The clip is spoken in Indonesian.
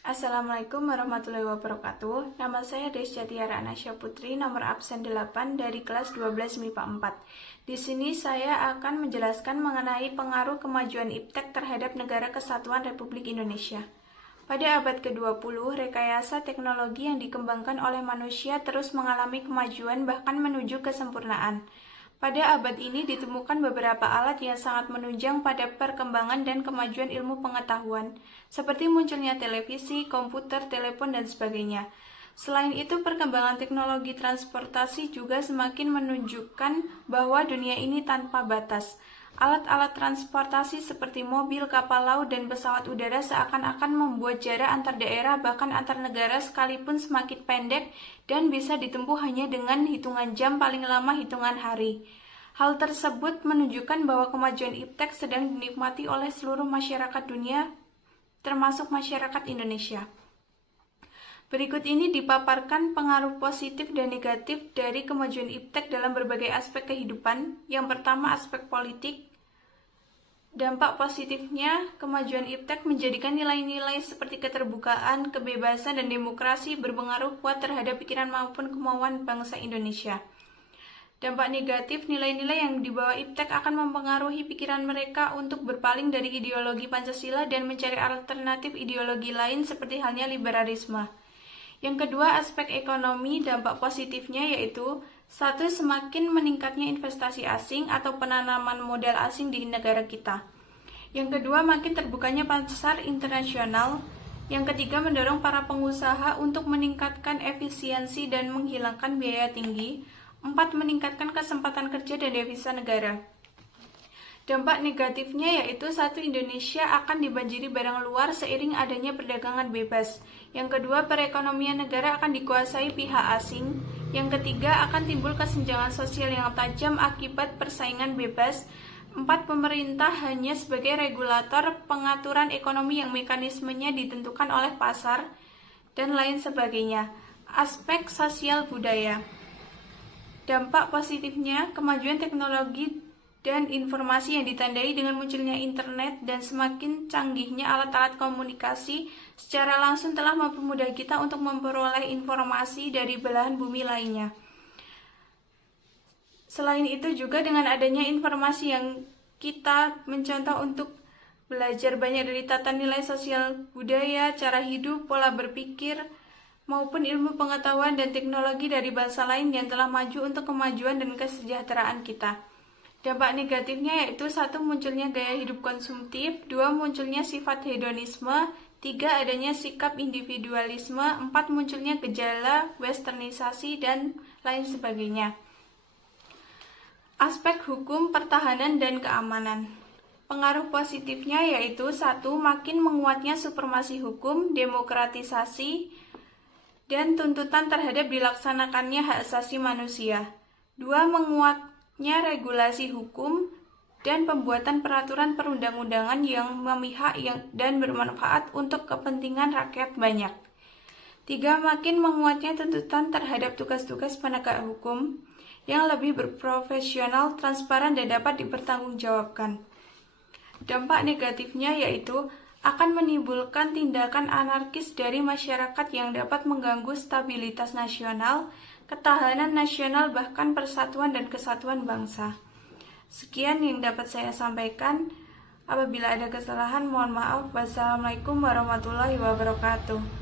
Assalamualaikum warahmatullahi wabarakatuh. Nama saya Desya Tiara Anasya Putri, nomor absen 8 dari kelas 12 MIPA 4. Di sini saya akan menjelaskan mengenai pengaruh kemajuan iptek terhadap Negara Kesatuan Republik Indonesia. Pada abad ke-20, rekayasa teknologi yang dikembangkan oleh manusia terus mengalami kemajuan bahkan menuju kesempurnaan. Pada abad ini ditemukan beberapa alat yang sangat menunjang pada perkembangan dan kemajuan ilmu pengetahuan, seperti munculnya televisi, komputer, telepon, dan sebagainya. Selain itu, perkembangan teknologi transportasi juga semakin menunjukkan bahwa dunia ini tanpa batas. Alat-alat transportasi seperti mobil, kapal laut, dan pesawat udara seakan-akan membuat jarak antar daerah bahkan antar negara sekalipun semakin pendek dan bisa ditempuh hanya dengan hitungan jam, paling lama hitungan hari. Hal tersebut menunjukkan bahwa kemajuan iptek sedang dinikmati oleh seluruh masyarakat dunia, termasuk masyarakat Indonesia. Berikut ini dipaparkan pengaruh positif dan negatif dari kemajuan iptek dalam berbagai aspek kehidupan. Yang pertama, aspek politik. Dampak positifnya, kemajuan iptek menjadikan nilai-nilai seperti keterbukaan, kebebasan, dan demokrasi berpengaruh kuat terhadap pikiran maupun kemauan bangsa Indonesia. Dampak negatif, nilai-nilai yang dibawa iptek akan mempengaruhi pikiran mereka untuk berpaling dari ideologi Pancasila dan mencari alternatif ideologi lain seperti halnya liberalisme. Yang kedua, aspek ekonomi. Dampak positifnya yaitu: 1. Semakin meningkatnya investasi asing atau penanaman modal asing di negara kita. Yang kedua, makin terbukanya pasar internasional. Yang ketiga, mendorong para pengusaha untuk meningkatkan efisiensi dan menghilangkan biaya tinggi. 4. Meningkatkan kesempatan kerja dan devisa negara. Dampak negatifnya yaitu: 1. Indonesia akan dibanjiri barang luar seiring adanya perdagangan bebas. Yang kedua, perekonomian negara akan dikuasai pihak asing. Yang ketiga, akan timbul kesenjangan sosial yang tajam akibat persaingan bebas. 4. Pemerintah hanya sebagai regulator pengaturan ekonomi yang mekanismenya ditentukan oleh pasar, dan lain sebagainya. Aspek sosial budaya. Dampak positifnya, kemajuan teknologi dan informasi yang ditandai dengan munculnya internet dan semakin canggihnya alat-alat komunikasi secara langsung telah mempermudah kita untuk memperoleh informasi dari belahan bumi lainnya. Selain itu juga dengan adanya informasi yang kita mencontoh untuk belajar banyak dari tata nilai sosial budaya, cara hidup, pola berpikir, maupun ilmu pengetahuan dan teknologi dari bangsa lain yang telah maju untuk kemajuan dan kesejahteraan kita. Dampak negatifnya yaitu: 1. Munculnya gaya hidup konsumtif. 2. Munculnya sifat hedonisme. 3. Adanya sikap individualisme. 4. Munculnya gejala westernisasi dan lain sebagainya. Aspek hukum, pertahanan, dan keamanan. Pengaruh positifnya yaitu: 1. Makin menguatnya supremasi hukum, demokratisasi, dan tuntutan terhadap dilaksanakannya hak asasi manusia. 2. Menguatnya regulasi hukum dan pembuatan peraturan perundang-undangan yang memihak dan bermanfaat untuk kepentingan rakyat banyak. 3. Makin menguatnya tuntutan terhadap tugas-tugas penegak hukum yang lebih berprofesional, transparan, dan dapat dipertanggungjawabkan. Dampak negatifnya yaitu akan menimbulkan tindakan anarkis dari masyarakat yang dapat mengganggu stabilitas nasional, ketahanan nasional, bahkan persatuan dan kesatuan bangsa. Sekian yang dapat saya sampaikan. Apabila ada kesalahan, mohon maaf. Wassalamualaikum warahmatullahi wabarakatuh.